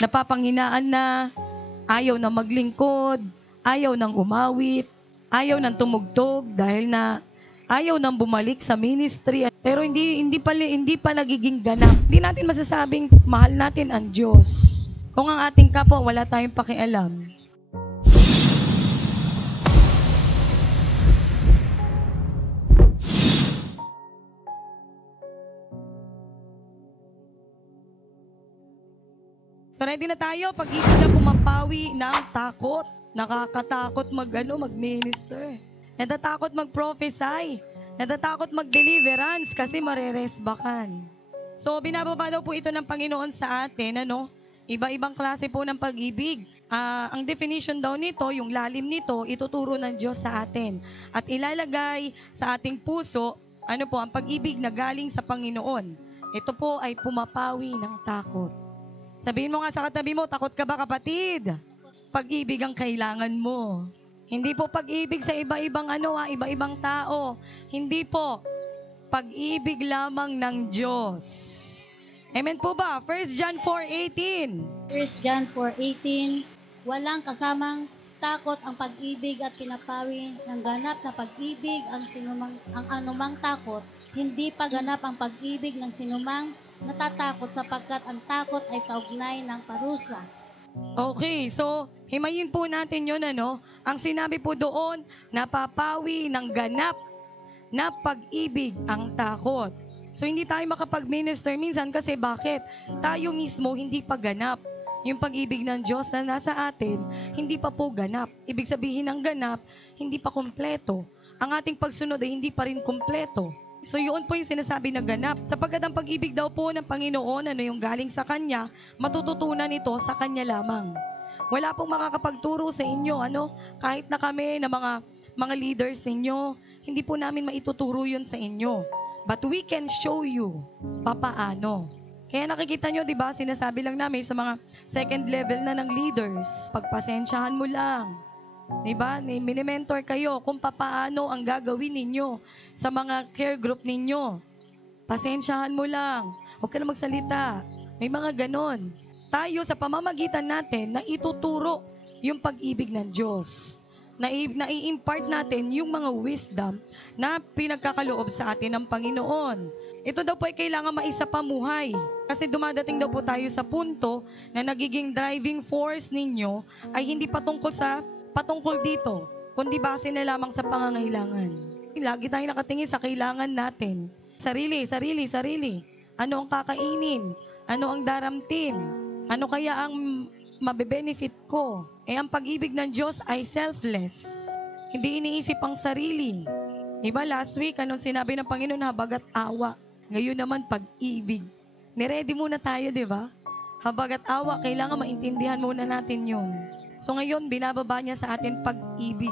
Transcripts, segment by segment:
napapanghinaan na, ayaw na maglingkod, ayaw nang umawit, ayaw nang tumugtog dahil na ayaw nang bumalik sa ministry. Pero hindi pa nagiging ganap. Hindi natin masasabing mahal natin ang Diyos kung ang ating kapwa wala tayong pakialam. So ready na tayo, pag-ibig na pumapawi ng takot. Nakakatakot mag-minister. Natatakot mag-prophesy. Natatakot mag-deliverance kasi mareresbakan. So binababa daw po ito ng Panginoon sa atin, iba-ibang klase po ng pag-ibig. Ang definition daw nito, yung lalim nito, ituturo ng Diyos sa atin. At ilalagay sa ating puso, ang pag-ibig na galing sa Panginoon. Ito po ay pumapawi ng takot. Sabihin mo nga sa katabi mo, takot ka ba kapatid? Pag-ibig ang kailangan mo. Hindi po pag-ibig sa iba-ibang iba-ibang tao. Hindi po. Pag-ibig lamang ng Diyos. Amen po ba? 1 John 4:18. 1 John 4:18. Walang kasamang takot ang pag-ibig at pinapawi ng ganap na pag-ibig ang anumang takot. Hindi pa ganap ang pag-ibig ng sinumang natatakot sapagkat ang takot ay kaugnay ng parusa. Okay, so himayin po natin yun, Ang sinabi po doon, napapawi ng ganap na pag-ibig ang takot. So hindi tayo makapag-minister minsan kasi bakit? Tayo mismo hindi pa ganap. Yung pag-ibig ng Diyos na nasa atin, hindi pa po ganap. Ibig sabihin ng ganap, hindi pa kumpleto. Ang ating pagsunod ay hindi pa rin kumpleto. So yun po yung sinasabi na ganap. Sapagkat ang pag-ibig daw po ng Panginoon, yung galing sa Kanya, matututunan ito sa Kanya lamang. Wala pong makakapagturo sa inyo, kahit na kami na mga leaders ninyo, hindi po namin maituturo yun sa inyo. But we can show you papaano. Kaya nakikita nyo, diba, sinasabi lang namin sa mga second level na ng leaders, pagpasensyahan mo lang. Diba? Mini-mentor kayo kung papaano ang gagawin ninyo sa mga care group ninyo. Pasensyahan mo lang. Huwag ka na magsalita. May mga ganon. Tayo sa pamamagitan natin na ituturo yung pag-ibig ng Diyos. Na i-impart natin yung mga wisdom na pinagkakaloob sa atin ng Panginoon. Ito daw po ay kailangan maisapamuhay. Kasi dumadating daw po tayo sa punto na nagiging driving force ninyo ay hindi patungkol dito, kundi base na lamang sa pangangailangan. Lagi tayong nakatingin sa kailangan natin. Sarili. Ano ang kakainin? Ano ang daramtin? Ano kaya ang mabe-benefit ko? Ang pag-ibig ng Diyos ay selfless. Hindi iniisip ang sarili. Diba last week, anong sinabi ng Panginoon? Habagat awa. Ngayon naman pag-ibig. Niready muna tayo, diba? Habagat awa, kailangan maintindihan muna natin yun. So ngayon, binababa niya sa atin pag-ibig.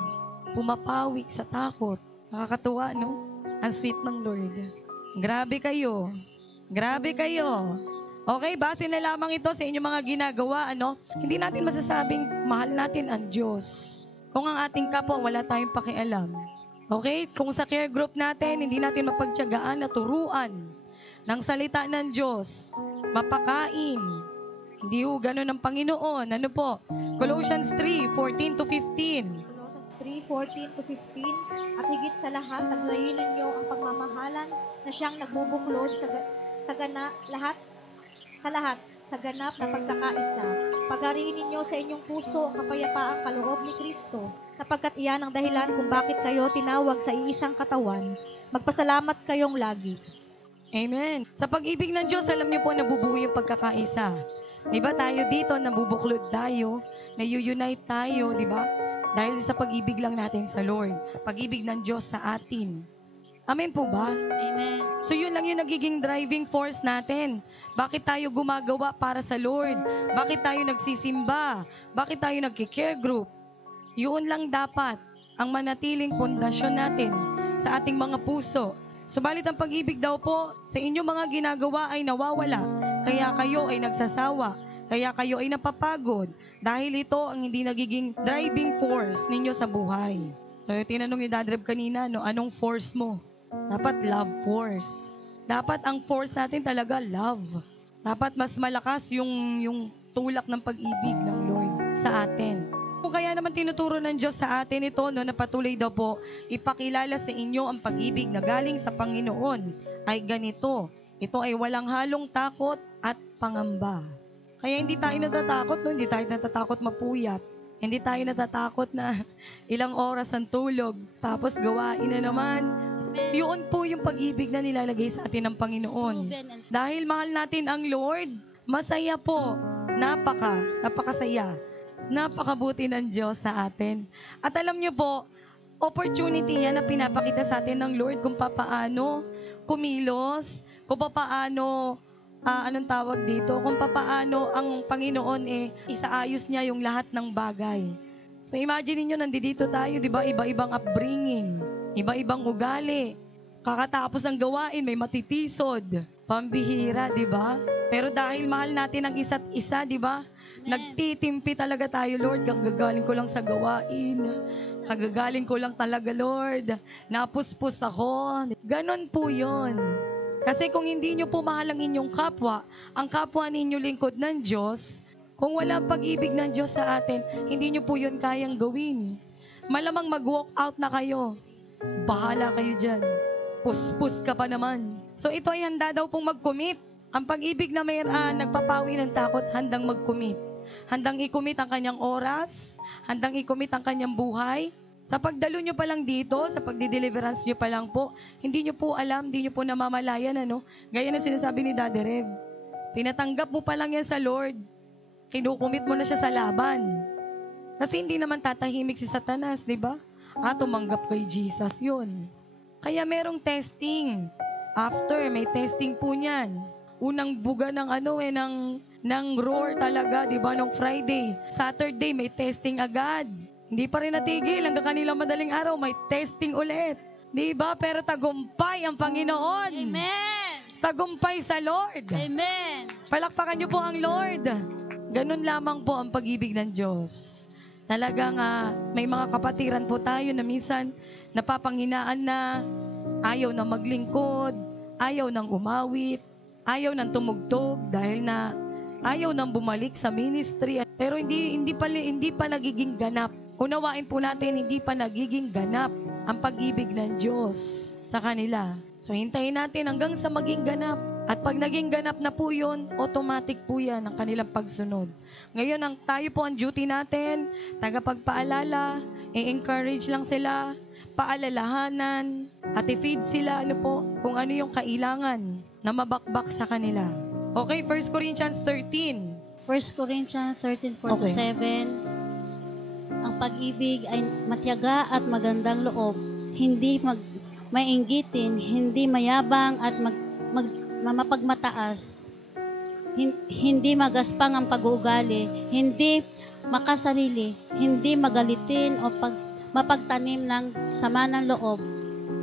Pumapawi sa takot. Nakakatuwa, Ang sweet ng Lord. Grabe kayo. Okay, base na lamang ito sa inyong mga ginagawa, Hindi natin masasabing mahal natin ang Diyos kung ang ating kapwa wala tayong pakialam. Okay? Kung sa care group natin, hindi natin mapagtiyagaan na turuan ng salita ng Diyos, mapakain. Hindi ho ganun ang Panginoon. Ano po? Colossians 3:14-15. Colossians 3:14-15. At higit sa lahat, taglayin ninyo ang pagmamahalan na siyang nagbubuklod sa ganap na pagkakaisa. Pagariin ninyo sa inyong puso ang kapayapaang kaloob ni Kristo, sapagkat iyan ang dahilan kung bakit kayo tinawag sa iisang katawan. Magpasalamat kayong lagi. Amen. Sa pag-ibig ng Diyos, alam niyo po, nabubuo yung pagkakaisa. Diba tayo dito, nabubuklod tayo, na-unite tayo, diba? Dahil sa pag-ibig lang natin sa Lord. Pag-ibig ng Diyos sa atin. Amen po ba? Amen. So yun lang yung nagiging driving force natin. Bakit tayo gumagawa para sa Lord? Bakit tayo nagsisimba? Bakit tayo nagki-care group? Yun lang dapat ang manatiling pundasyon natin sa ating mga puso. Subalit ang pag-ibig daw po sa inyong mga ginagawa ay nawawala. Kaya kayo ay nagsasawa. Kaya kayo ay napapagod. Dahil ito ang hindi nagiging driving force ninyo sa buhay. So tinanong ni Dadreb kanina, anong force mo? Dapat love force. Dapat ang force natin talaga love. Dapat mas malakas yung tulak ng pag-ibig ng Lord sa atin. Kung kaya naman tinuturo ng Diyos sa atin ito, no, na patuloy daw po, ipakilala sa inyo ang pag-ibig na galing sa Panginoon ay ganito. Ito ay walang halong takot at pangamba. Kaya hindi tayo natatakot, no? Hindi tayo natatakot mapuyat. Hindi tayo natatakot na ilang oras ang tulog, tapos gawain na naman. Amen. Yun po yung pag-ibig na nilalagay sa atin ng Panginoon. Proven and Dahil mahal natin ang Lord, masaya po. Napakasaya. Napakabuti ng Diyos sa atin. At alam niyo po, opportunity yan na pinapakita sa atin ng Lord kung papaano kumilos, kung papaano anong tawag dito, kung papaano ang Panginoon isaayos niya yung lahat ng bagay. So imagine niyo nandito tayo, 'di ba? Iba-ibang upbringing, iba-ibang ugali. Kakatapos ang gawain, may matitisod, pambihira, 'di ba? Pero dahil mahal natin ang isa't isa, 'di ba? Nagtitimpi talaga tayo, Lord. Gagaling ko lang sa gawain. Kagagaling ko lang talaga, Lord. Napuspos ako. Ganon po 'yon. Kasi kung hindi nyo po mahal ang inyong kapwa, ang kapwa ninyo lingkod ng Diyos, kung wala pag-ibig ng Diyos sa atin, hindi nyo po yun kayang gawin. Malamang mag-walk out na kayo. Bahala kayo dyan. Puspos ka pa naman. So ito ay handa daw pong mag-commit. Ang pag-ibig na may nagpapawi ng takot, handang mag-commit. Handang i-commit ang kanyang oras, handang i-commit ang kanyang buhay. Sa pagdalo nyo pa lang dito, sa pagdi-deliverance nyo pa lang po, hindi nyo po alam, hindi nyo po namamalayan, ano? Gaya na sinasabi ni Daddy Rev. Pinatanggap mo pa lang yan sa Lord. Kinukumit mo na siya sa laban. Kasi hindi naman tatahimik si Satanas, di ba? Tumanggap kay Jesus yun. Kaya merong testing. After, may testing po niyan. Unang buga ng ng roar talaga, di ba? Nung Friday. Saturday, may testing agad. Hindi pa rin natigil hanggang kanilang madaling araw, may testing ulit. Di ba? Pero tagumpay ang Panginoon. Amen. Tagumpay sa Lord. Amen. Palakpakan niyo po ang Lord. Ganun lamang po ang pag-ibig ng Diyos. Talagang may mga kapatiran po tayo na minsan napapanghinaan na, ayaw na maglingkod, ayaw nang umawit, ayaw nang tumugtog dahil na ayaw nang bumalik sa ministry. Pero hindi pa nagiging ganap. Unawain po natin, hindi pa nagiging ganap ang pag-ibig ng Diyos sa kanila. So hintayin natin hanggang sa maging ganap. At pag naging ganap na po yun, automatic po yan ang kanilang pagsunod. Ngayon, tayo po ang duty natin, tagapagpaalala, i-encourage lang sila, paalalahanan, at i-feed sila kung ano yung kailangan na mabakbak sa kanila. Okay, 1 Corinthians 13. 1 Corinthians 13:4-7. Ang pag-ibig ay matyaga at magandang loob, hindi mainggitin, hindi mayabang at mapagmataas, hindi magaspang ang pag-uugali, hindi makasarili, hindi magalitin o mapagtanim ng sama ng loob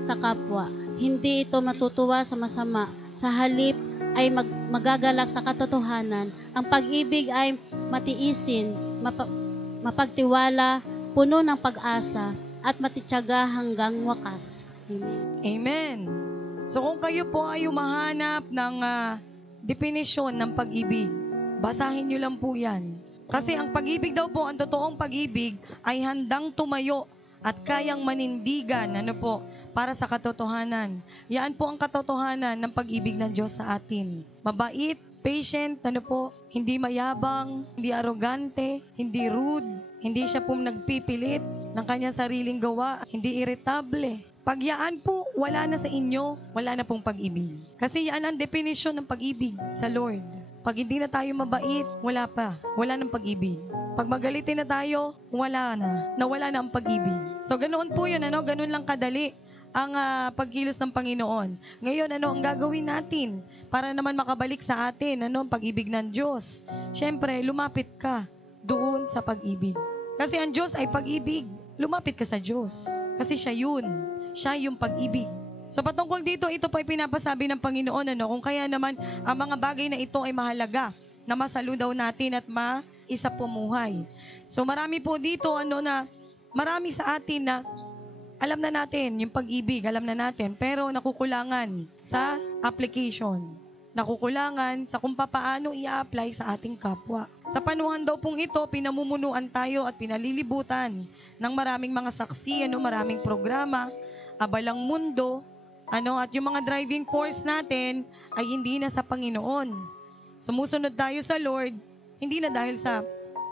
sa kapwa. Hindi ito matutuwa sa masama, sa halip ay magagalak sa katotohanan. Ang pag-ibig ay matiisin, mapagtiwala, puno ng pag-asa, at matityaga hanggang wakas. Amen. Amen. So kung kayo po ay humahanap ng definisyon ng pag-ibig, basahin nyo lang po yan. Kasi ang pag-ibig daw po, ang totoong pag-ibig ay handang tumayo at kayang manindigan, para sa katotohanan. Yan po ang katotohanan ng pag-ibig ng Diyos sa atin. Mabait, patient, hindi mayabang, hindi arrogante, hindi rude, hindi siya po nagpipilit ng kanyang sariling gawa, hindi irritable. Pag yaan po, wala na sa inyo, wala na pong pag-ibig. Kasi yan ang definisyon ng pag-ibig sa Lord. Pag hindi na tayo mabait, wala ng pag-ibig. Pag magalitin na tayo, nawala na ang pag-ibig. So ganoon po yun, ganun lang kadali ang pagkilos ng Panginoon. Ngayon, ang gagawin natin para naman makabalik sa atin, ang pag-ibig ng Diyos? Siyempre, lumapit ka doon sa pag-ibig. Kasi ang Diyos ay pag-ibig. Lumapit ka sa Diyos. Kasi siya yun. Siya yung pag-ibig. So patungkol dito, ito pa ay pinapasabi ng Panginoon, kung kaya naman ang mga bagay na ito ay mahalaga, na masaludaw natin at maisa pumuhay. So marami po dito, marami sa atin na alam na natin yung pag-ibig, alam na natin, pero nakukulangan sa application. nakukulangan sa kung papaano i-apply sa ating kapwa. Sa panuhan daw pong ito, pinamumunuan tayo at pinalilibutan ng maraming mga saksi, maraming programa, abalang mundo, at yung mga driving force natin ay hindi na sa Panginoon. Sumusunod tayo sa Lord, hindi na dahil sa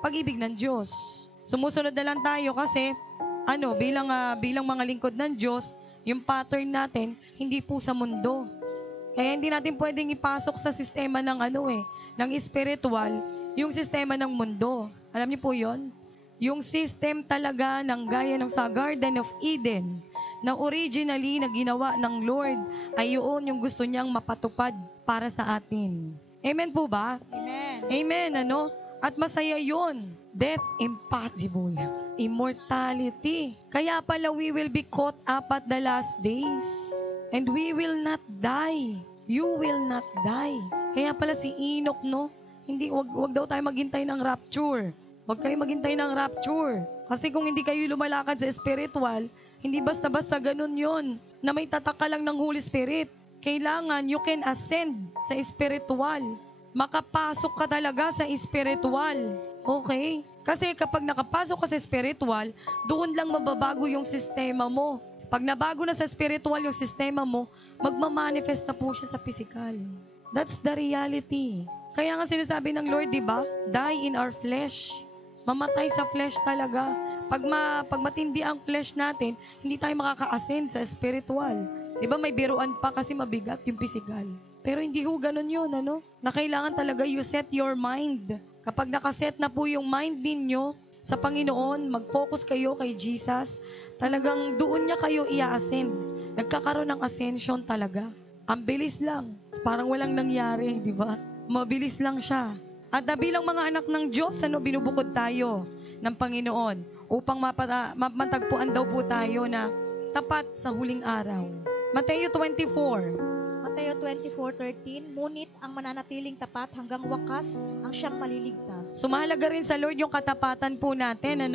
pag-ibig ng Diyos. Sumusunod na lang tayo kasi bilang mga lingkod ng Diyos, yung pattern natin hindi po sa mundo. Kaya hindi natin pwedeng ipasok sa sistema ng spiritual, yung sistema ng mundo. Alam niyo po 'yon? Yung system talaga ng gaya ng sa Garden of Eden, na originally na ginawa ng Lord, ay yun yung gusto niyang mapatupad para sa atin. Amen po ba? Amen. Amen, At masaya yun. Death, impossible. Immortality. Kaya pala we will be caught up at the last days. And we will not die. You will not die. Kaya pala si Enoch, wag daw tayo maghintay ng rapture. Wag kayo maghintay ng rapture. Kasi kung hindi kayo lumalakad sa spiritual, hindi basta-basta ganun yon na may tatak ka lang ng Holy Spirit. Kailangan you can ascend sa spiritual. Makapasok ka talaga sa spiritual. Okay? Kasi kapag nakapasok ka sa spiritual, doon lang mababago yung sistema mo. Pag nabago na sa spiritual yung sistema mo, magmamanifest na po siya sa physical. That's the reality. Kaya nga sinasabi ng Lord, di ba? Die in our flesh. Mamatay sa flesh talaga. Pag matindi ang flesh natin, hindi tayo makaka-ascend sa spiritual. Di ba may biruan pa kasi mabigat yung physical. Pero hindi ho ganun yun, Na kailangan talaga you set your mind. Kapag nakaset na po yung mind ninyo sa Panginoon, mag-focus kayo kay Jesus, talagang doon niya kayo i-ascend. Nagkakaroon ng ascension talaga. Ang bilis lang. Parang walang nangyari, di ba? Mabilis lang siya. At bilang mga anak ng Diyos, binubukod tayo ng Panginoon upang matagpuan daw po tayo na tapat sa huling araw. Mateo 24. Mateo 24:13, ngunit ang mananatiling tapat hanggang wakas ang siyang maliligtas. Sumahalaga rin sa Lord yung katapatan po natin,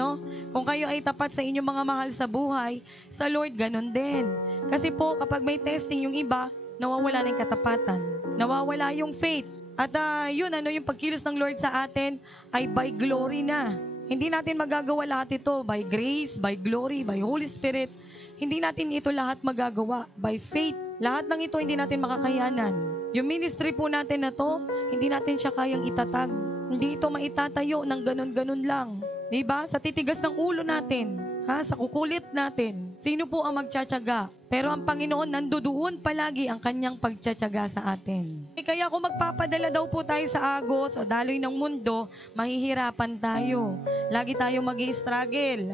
Kung kayo ay tapat sa inyong mga mahal sa buhay, sa Lord ganun din. Kasi po, kapag may testing yung iba, nawawala na yung katapatan. Nawawala yung faith. At yung pagkilos ng Lord sa atin ay by glory na. Hindi natin magagawa lahat ito by grace, by glory, by Holy Spirit. Hindi natin ito lahat magagawa by faith. Lahat ng ito hindi natin makakayanan. Yung ministry po natin na to, hindi natin siya kayang itatag. Hindi ito maitatayo ng ganun-ganun lang. Diba? Sa titigas ng ulo natin, sa kukulit natin, sino po ang magtsatsaga? Pero ang Panginoon, nandoon palagi ang kanyang pagtsatsaga sa atin. Kaya kung magpapadala daw po tayo sa agos o daloy ng mundo, mahihirapan tayo. Lagi tayo mag-i-struggle.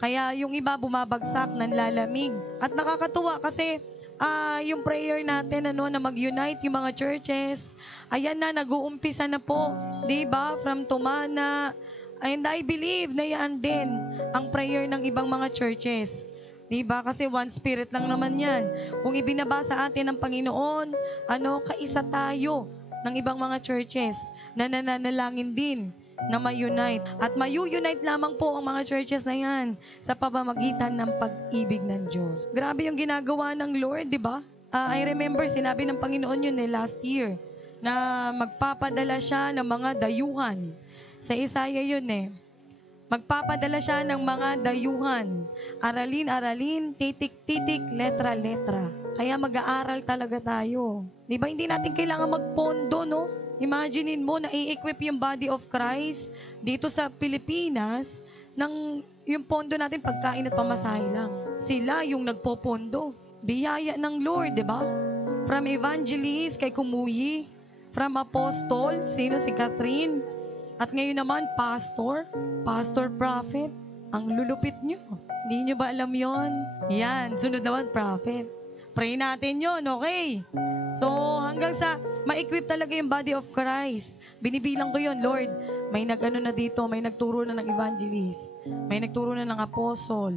Kaya yung iba bumabagsak, nanlalamig. At nakakatuwa kasi yung prayer natin na mag-unite yung mga churches, ayan na, nag-uumpisa na po. Diba? From Tumana. And I believe na yan din ang prayer ng ibang mga churches. Diba? Kasi one spirit lang naman yan. Kung ibinabasa atin ng Panginoon, kaisa tayo ng ibang mga churches na nananalangin din na ma-unite. At ma-unite lamang po ang mga churches na yan sa pamamagitan ng pag-ibig ng Diyos. Grabe yung ginagawa ng Lord, di ba? I remember, sinabi ng Panginoon yun last year, na magpapadala siya ng mga dayuhan. Sa Isaiah yun Magpapadala siya ng mga dayuhan. Aralin-aralin, titik-titik, letra-letra. Kaya mag-aaral talaga tayo. Di ba hindi natin kailangan magpondo, Imaginein mo na i-equip yung body of Christ dito sa Pilipinas ng yung pondo natin pagkain at pamasahe lang. Sila yung nagpopondo. Biyaya ng Lord, di ba? From evangelist kay Kumuyi, from apostle, sino si Catherine, at ngayon naman pastor prophet. Ang lulupit nyo. Hindi nyo ba alam yon? Yan, sunod naman prophet. Pray natin yon, okay? So, hanggang sa ma-equip talaga yung body of Christ. Binibilang ko yon, Lord. May nag-ano na dito, may nagturo na ng evangelist. May nagturo na ng apostle.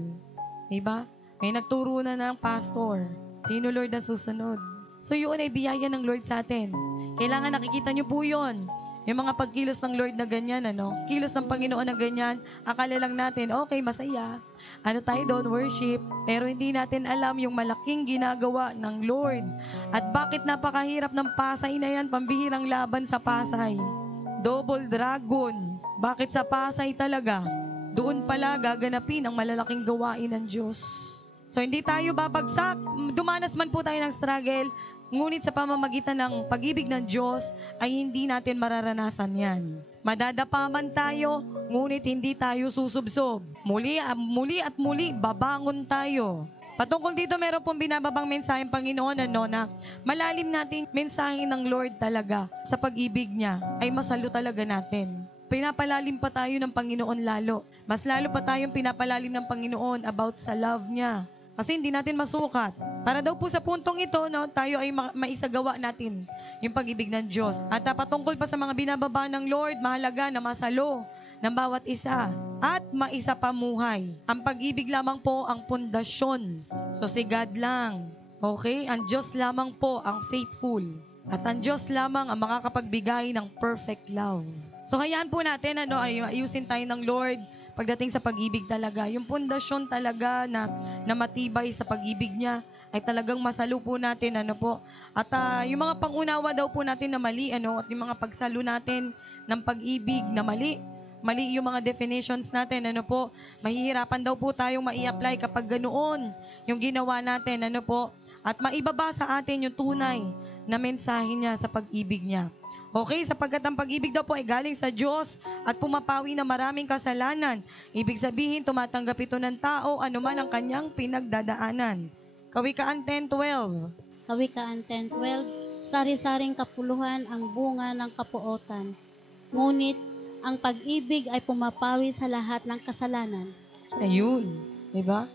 Diba? May nagturo na ng pastor. Sino, Lord, ang susunod? So, yun ay biyaya ng Lord sa atin. Kailangan nakikita nyo po yun. Yung mga pagkilos ng Lord na ganyan, kilos ng Panginoon na ganyan, akala lang natin, okay, masaya. Ano tayo doon, worship. Pero hindi natin alam yung malaking ginagawa ng Lord. At bakit napakahirap ng Pasay na yan, pambihirang laban sa Pasay. Double dragon. Bakit sa Pasay talaga? Doon pala gaganapin ang malalaking gawain ng Diyos. So hindi tayo babagsak. Dumanas man po tayo ng struggle, ngunit sa pamamagitan ng pag-ibig ng Diyos ay hindi natin mararanasan yan. Madadapa man tayo, ngunit hindi tayo susubsob. Muli at muli, babangon tayo. Patungkol dito, meron pong binababang mensahe ng Panginoon na malalim nating mensahe ng Lord talaga sa pag-ibig niya ay masalo talaga natin. Pinapalalim pa tayo ng Panginoon lalo. Mas lalo pa tayong pinapalalim ng Panginoon about sa love niya. Kasi hindi natin masukat. Para daw po sa puntong ito, tayo ay maisagawa natin yung pag-ibig ng Diyos. At patungkol pa sa mga binababa ng Lord, mahalaga na masalo ng bawat isa at maisapamuhay. Ang pag-ibig lamang po ang pundasyon. So si God lang. Okay? Ang Diyos lamang po ang faithful. At ang Diyos lamang ang makakapagbigay ng perfect love. So hayaan po natin ay ayusin tayo ng Lord pagdating sa pag-ibig talaga. Yung pundasyon talaga na matibay sa pag-ibig niya ay talagang masalo po natin. At yung mga pangunawa daw po natin na mali, at yung mga pagsalo natin ng pag-ibig na mali yung mga definitions natin, mahihirapan daw po tayong mai-apply kapag ganoon yung ginawa natin, at maibaba sa atin yung tunay na mensahe niya sa pag-ibig niya. Okay, sapagkat ang pag-ibig daw po ay galing sa Diyos at pumapawi na maraming kasalanan. Ibig sabihin, tumatanggap ito ng tao anuman ang kanyang pinagdadaanan. Kawikaan 10:12. Kawikaan 10:12, sari-saring kapuluhan ang bunga ng kapuotan. Ngunit ang pag-ibig ay pumapawi sa lahat ng kasalanan. Ayun, di ba?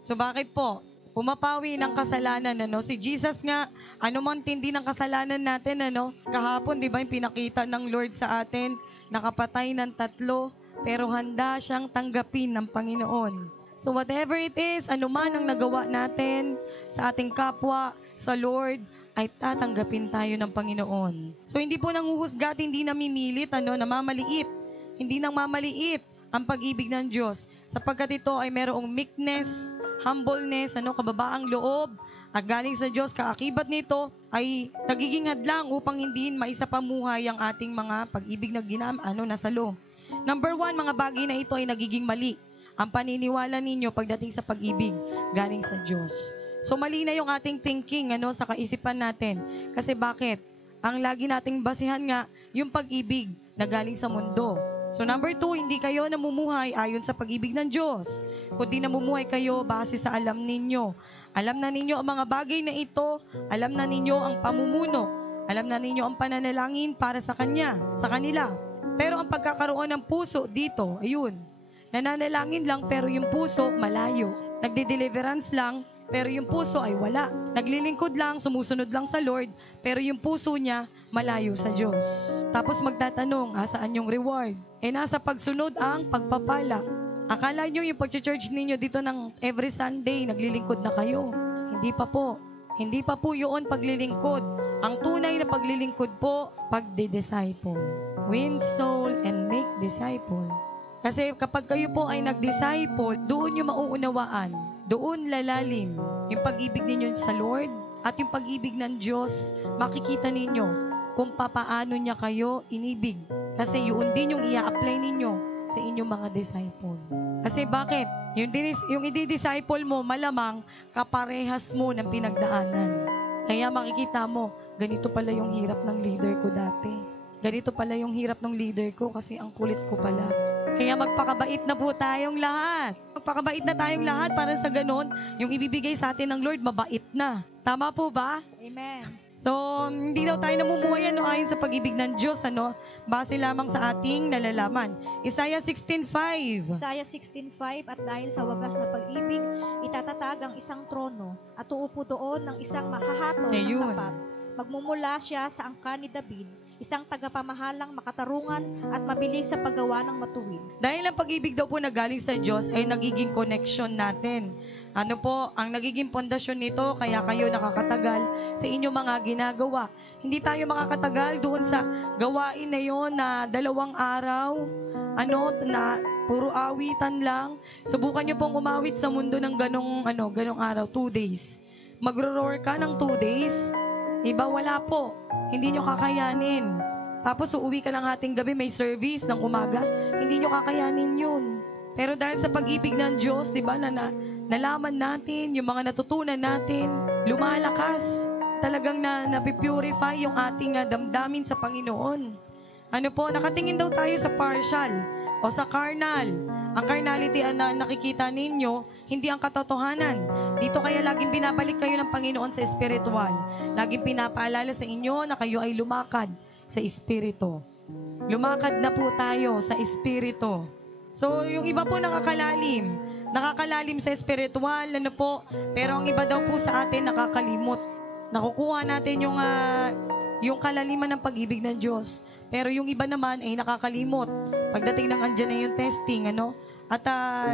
So bakit po? Pumapawi ng kasalanan, Si Jesus nga, anumang tindi ng kasalanan natin, Kahapon, di ba, yung pinakita ng Lord sa atin, nakapatay ng 3, pero handa siyang tanggapin ng Panginoon. So whatever it is, anuman ang nagawa natin sa ating kapwa, sa Lord, ay tatanggapin tayo ng Panginoon. So hindi po nanguhusga at hindi namimilit, namamaliit. Hindi nang mamaliit ang pag-ibig ng Diyos. Sapagkat ito ay merong meekness, humbleness, kababaang loob, at galing sa Diyos, kaakibat nito ay nagiging hadlang upang hindi maisapamuhay ang ating mga pag-ibig na nasalo. Number 1, mga bagay na ito ay nagiging mali. Ang paniniwala ninyo pagdating sa pag-ibig, galing sa Diyos. So mali na yung ating thinking, sa kaisipan natin. Kasi bakit? Ang lagi nating basihan nga, yung pag-ibig na galing sa mundo. So number 2, hindi kayo namumuhay ayon sa pag-ibig ng Diyos, kundi namumuhay kayo base sa alam ninyo. Alam na ninyo ang mga bagay na ito, alam na ninyo ang pamumuno, alam na ninyo ang pananalangin para sa kanila. Pero ang pagkakaroon ng puso dito, ayun, nananalangin lang pero yung puso malayo. Nagde-deliverance lang pero yung puso ay wala. Naglilingkod lang, sumusunod lang sa Lord, pero yung puso niya malayo sa Diyos. Tapos magtatanong, saan yung reward? Nasa pagsunod ang pagpapala. Akala nyo yung pag-church ninyo dito ng every Sunday, naglilingkod na kayo. Hindi pa po. Hindi pa po yun paglilingkod. Ang tunay na paglilingkod po, pagde-disciple. Win soul and make disciple. Kasi kapag kayo po ay nag-disciple, doon nyo mauunawaan, doon lalalim yung pag-ibig ninyo sa Lord at yung pag-ibig ng Diyos, makikita ninyo kung papaano niya kayo inibig. Kasi yun din yung i-apply ninyo sa inyong mga disciple. Kasi bakit? Yung i-disciple mo, malamang kaparehas mo ng pinagdaanan. Kaya makikita mo, ganito pala yung hirap ng leader ko dati. Ganito pala yung hirap ng leader ko kasi ang kulit ko pala. Kaya magpakabait na po tayong lahat. Magpakabait na tayong lahat para sa ganon, yung ibibigay sa atin ng Lord, mabait na. Tama po ba? Amen. So, hindi daw tayo namumuhay ayon sa pag-ibig ng Diyos, base lamang sa ating nalalaman. Isaiah 16:5. Isaiah 16:5, at dahil sa wagas na pag-ibig, itatatag ang isang trono, at uupo doon ng isang mahahatol ng tapat. Magmumula siya sa angkan ni David, isang tagapamahalang makatarungan at mabilis sa paggawa ng matuwid. Dahil ang pag-ibig daw po na galing sa Diyos ay nagiging connection natin Ano po, ang nagiging pundasyon nito, kaya kayo nakakatagal sa inyong mga ginagawa. Hindi tayo makakatagal doon sa gawain na yon na 2 araw, na puro awitan lang. Subukan nyo pong umawit sa mundo ng ganong araw, 2 days. Magro-roar ka ng 2 days, iba wala po, hindi nyo kakayanin. Tapos uuwi ka ng hating gabi, may service ng umaga, hindi nyo kakayanin yun. Pero dahil sa pag-ibig ng Diyos, di ba, nalaman natin, yung mga natutunan natin, lumalakas, talagang napipurify yung ating damdamin sa Panginoon. Ano po, nakatingin daw tayo sa partial o sa carnal. Ang carnality na nakikita ninyo, hindi ang katotohanan. Dito kaya laging binabalik kayo ng Panginoon sa espiritual. Laging pinapaalala sa inyo na kayo ay lumakad sa espiritu. Lumakad na po tayo sa espiritu. So, yung iba po nakakalalim sa espiritual, pero ang iba daw po sa atin nakakalimot. Nakukuha natin yung kalaliman ng pag-ibig ng Diyos. Pero yung iba naman ay nakakalimot. Pagdating ng andyan na yung testing, At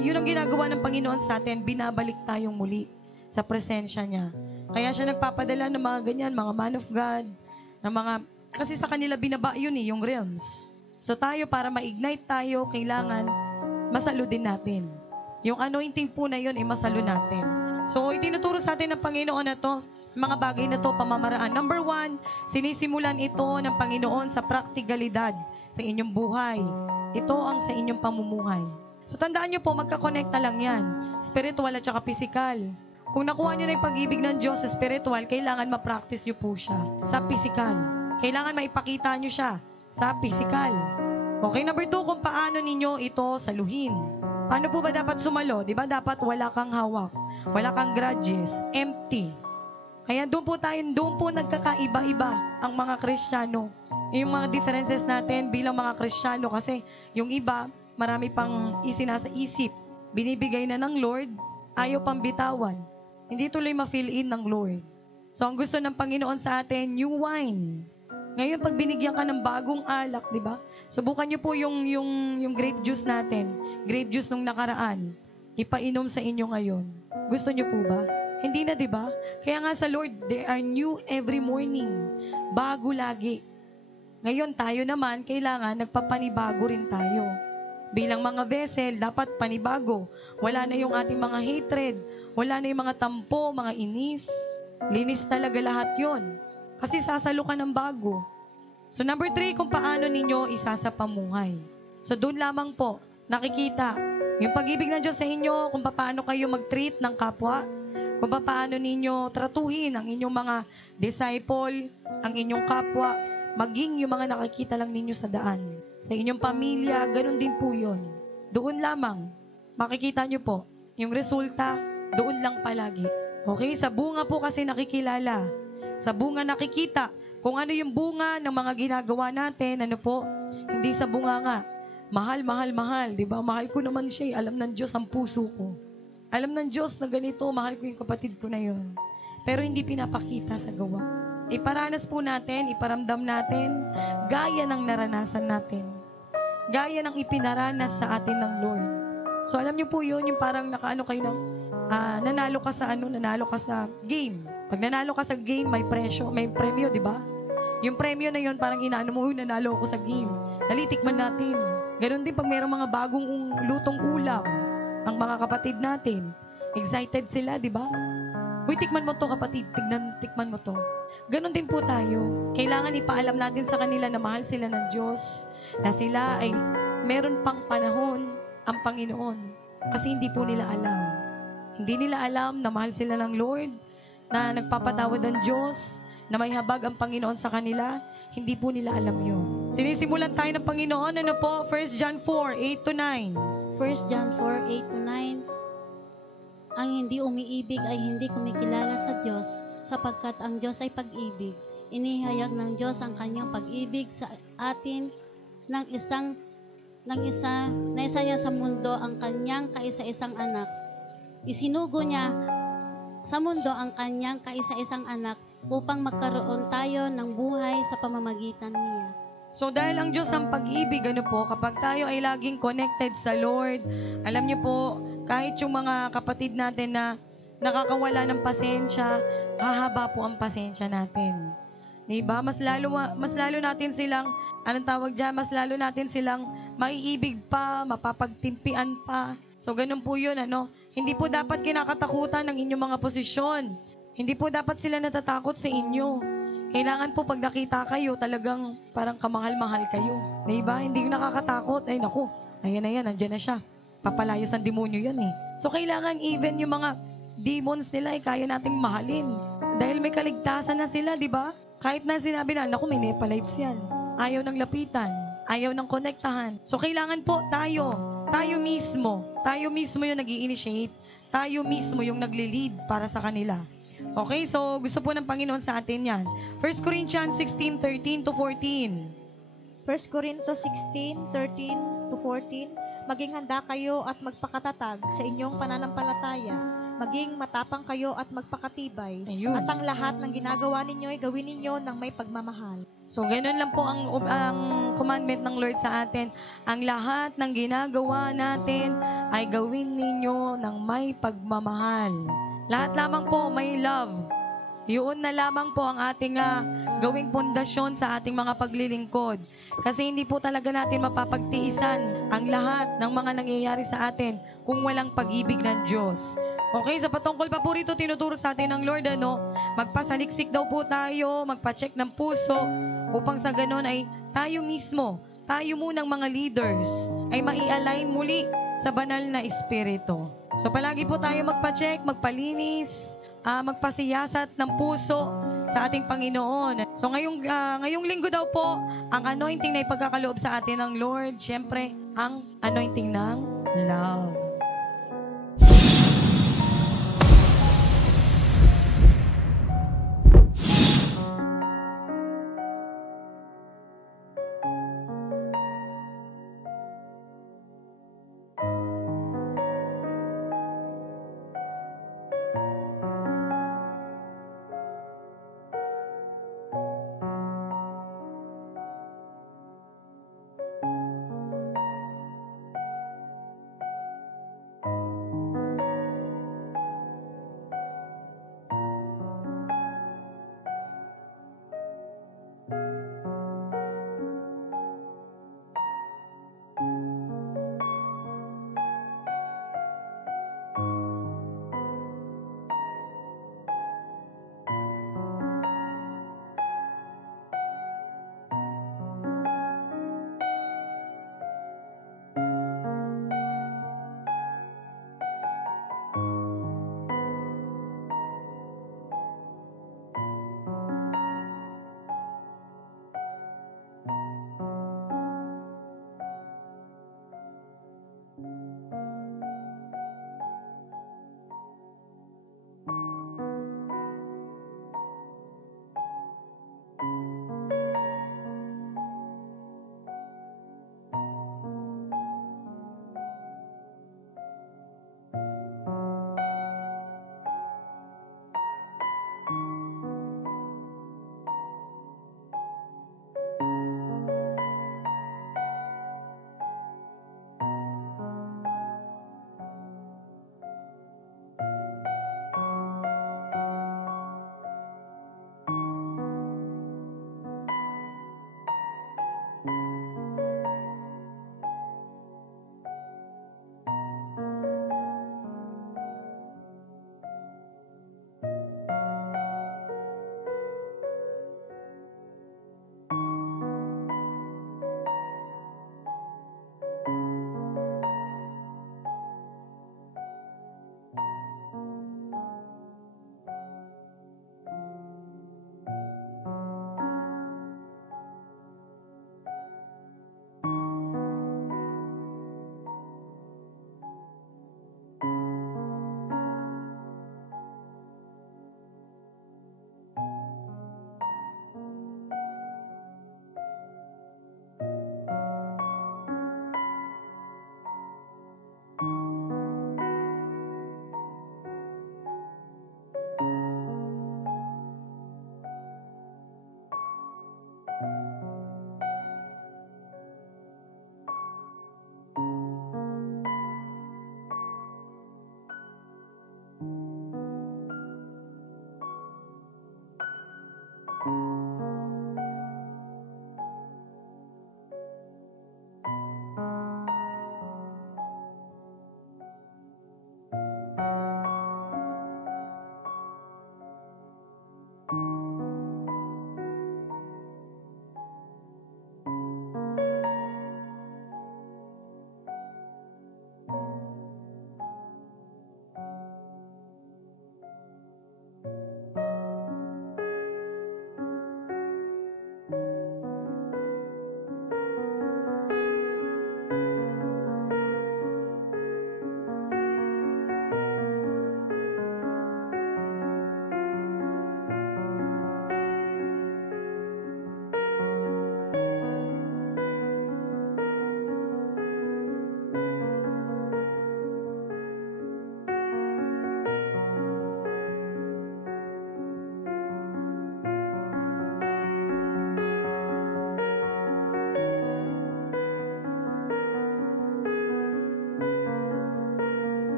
yun ang ginagawa ng Panginoon sa atin, binabalik tayong muli sa presensya niya. Kaya siya nagpapadala ng mga ganyan, mga man of God, kasi sa kanila binaba yun yung realms. So tayo, para ma-ignite tayo, kailangan masalo din natin. Yung anointing po na yun, masalo natin. So itinuturo sa atin ng Panginoon na to, mga bagay na to, pamamaraan. Number 1, sinisimulan ito ng Panginoon sa praktikalidad sa inyong buhay. Ito ang sa inyong pamumuhay. So tandaan nyo po, magkakonekta lang yan. Spiritual at saka physical. Kung nakuha nyo na yung pag-ibig ng Diyos sa spiritual, kailangan ma-practice nyo po siya sa physical. Kailangan maipakita nyo siya sa physical. Okay, number 2, kung paano ninyo ito saluhin. Paano po ba dapat sumalo? Diba dapat wala kang hawak, wala kang grudges, empty. Kaya doon po nagkakaiba-iba ang mga Kristiyano. Yung mga differences natin bilang mga Kristiyano, kasi yung iba, marami pang isinasa isip. Binibigay na ng Lord, ayaw pang bitawan. Hindi tuloy ma-fill in ng Lord. So ang gusto ng Panginoon sa atin, new wine. Ngayon, pag binigyan ka ng bagong alak, di ba? Subukan niyo po yung grape juice natin. Grape juice nung nakaraan. Ipainom sa inyo ngayon. Gusto niyo po ba? Hindi na, di ba? Kaya nga sa Lord, they are new every morning. Bago lagi. Ngayon, tayo naman, kailangan nagpapanibago rin tayo. Bilang mga vessel, dapat panibago. Wala na yung ating mga hatred. Wala na yung mga tampo, mga inis. Linis talaga lahat yon. Kasi sasalo ka ng bago. So number 3, kung paano ninyo isasapamuhay. So doon lamang po, nakikita yung pag-ibig ng Diyos sa inyo, kung paano kayo mag-treat ng kapwa, kung paano ninyo tratuhin ang inyong mga disciple, ang inyong kapwa, maging yung mga nakikita lang ninyo sa daan. Sa inyong pamilya, ganun din po yun. Doon lamang, makikita nyo po, yung resulta, doon lang palagi. Okay, sa bunga po kasi nakikilala. Sa bunga nakikita kung ano yung bunga ng mga ginagawa natin, hindi sa bunga nga. Mahal, di ba? Mahal ko naman siya, alam ng Diyos ang puso ko. Alam ng Diyos na ganito, mahal ko yung kapatid ko na yun. Pero hindi pinapakita sa gawa. Iparanas po natin, iparamdam natin, gaya ng naranasan natin. Gaya ng ipinaranas sa atin ng Lord. So alam niyo po yun, yung parang nakaano kayo ng nanalo ka sa game. Pag nanalo ka sa game, may premyo, di ba? Yung premyo na yun, parang inaano mo, nanalo ako sa game. Dali, tikman natin. Ganon din pag mayroong mga bagong lutong ulam, ang mga kapatid natin. Excited sila, di ba? Uy, tikman mo to kapatid, tikman mo to. Ganon din po tayo. Kailangan ipaalam natin sa kanila na mahal sila ng Diyos, na sila ay meron pang panahon ang Panginoon. Kasi hindi po nila alam. Hindi nila alam na mahal sila ng Lord, na nagpapatawad ang Diyos, na may habag ang Panginoon sa kanila. Hindi po nila alam yun. Sinisimulan tayo ng Panginoon. 1 John 4:8-9. 1 John 4:8-9. Ang hindi umiibig ay hindi kumikilala sa Diyos, sapagkat ang Diyos ay pag-ibig. Inihayag ng Diyos ang kanyang pag-ibig sa atin na isa niya sa mundo ang kanyang kaisa-isang anak. Isinugo niya sa mundo ang kanyang kaisa-isang anak upang magkaroon tayo ng buhay sa pamamagitan niya. So dahil ang Diyos ang pag-ibig, kapag tayo ay laging connected sa Lord, alam niyo po, kahit yung mga kapatid natin na nakakawala ng pasensya, hahaba po ang pasensya natin. Diba? Mas lalo natin silang, anong tawag dyan, mas lalo natin silang maiibig pa, mapapagtimpian pa. So, ganun po yun, ano? Hindi po dapat kinakatakutan ng inyong mga posisyon. Hindi po dapat sila natatakot sa inyo. Kailangan po pag nakita kayo, talagang parang kamahal-mahal kayo. Diba? Hindi nakakatakot. Ay, naku, ayan na yan, andyan na siya. Papalayas ng demonyo yan eh. So, kailangan even yung mga demons nila, kaya nating mahalin. Dahil may kaligtasan na sila, di ba? Kahit na sinabi na, naku, may Nepalites yan. Ayaw ng lapitan. Ayaw ng konektahan. So, kailangan po tayo mismo yung nag-i-initiate. Tayo mismo yung nagli-lead para sa kanila. Okay, so gusto po ng Panginoon sa atin yan. 1 Corinthians 16:13 to 14. 1 Corinto 16:13-14. Maging handa kayo at magpakatatag sa inyong pananampalataya. Maging matapang kayo at magpakatibay. Ayun. At ang lahat ng ginagawa ninyo ay gawin ninyo ng may pagmamahal. So, ganun lang po ang commandment ng Lord sa atin. Ang lahat ng ginagawa natin ay gawin ninyo ng may pagmamahal. Lahat lamang po may love. Yun na lamang po ang ating gawing pundasyon sa ating mga paglilingkod. Kasi hindi po talaga natin mapapagtiisan ang lahat ng mga nangyayari sa atin kung walang pag-ibig ng Diyos. Okay, sa patungkol pa po rito, tinuturo sa atin ng Lord, magpasaliksik daw po tayo, magpa-check ng puso, upang sa ganon ay tayo munang mga leaders, ay mai-align muli sa banal na espiritu. So palagi po tayo magpa-check, magpalinis, magpasiyasat ng puso sa ating Panginoon. So ngayong linggo daw po, ang anointing na ipagkakaloob sa atin ng Lord, syempre, ang anointing ng love.